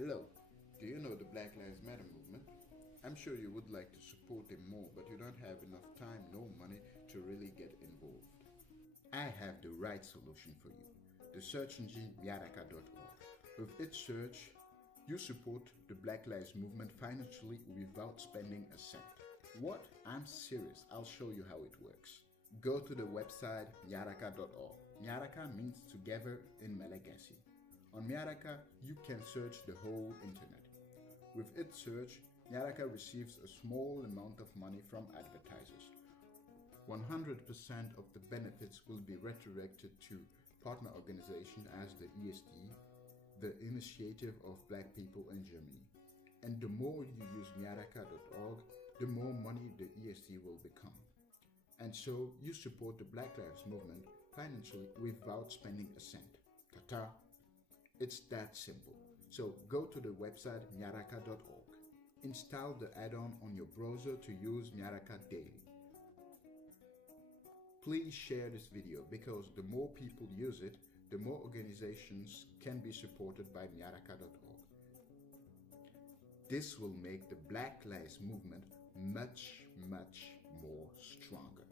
Hello, do you know the Black Lives Matter movement? I'm sure you would like to support them more, but you don't have enough time nor money to really get involved. I have the right solution for you. The search engine Miaraka.org. With its search, you support the Black Lives Movement financially without spending a cent. What? I'm serious. I'll show you how it works. Go to the website Miaraka.org. Miaraka means together in Malagasy. On Miaraka, you can search the whole internet. With its search, Miaraka receives a small amount of money from advertisers. 100% of the benefits will be redirected to partner organizations as the ESD, the Initiative of Black People in Germany. And the more you use Miaraka.org, the more money the ESD will become. And so you support the Black Lives Movement financially without spending a cent. Ta-ta! It's that simple. So go to the website Miaraka.org. Install the add-on on your browser to use Miaraka daily. Please share this video because the more people use it, the more organizations can be supported by Miaraka.org. This will make the Black Lives Movement much more stronger.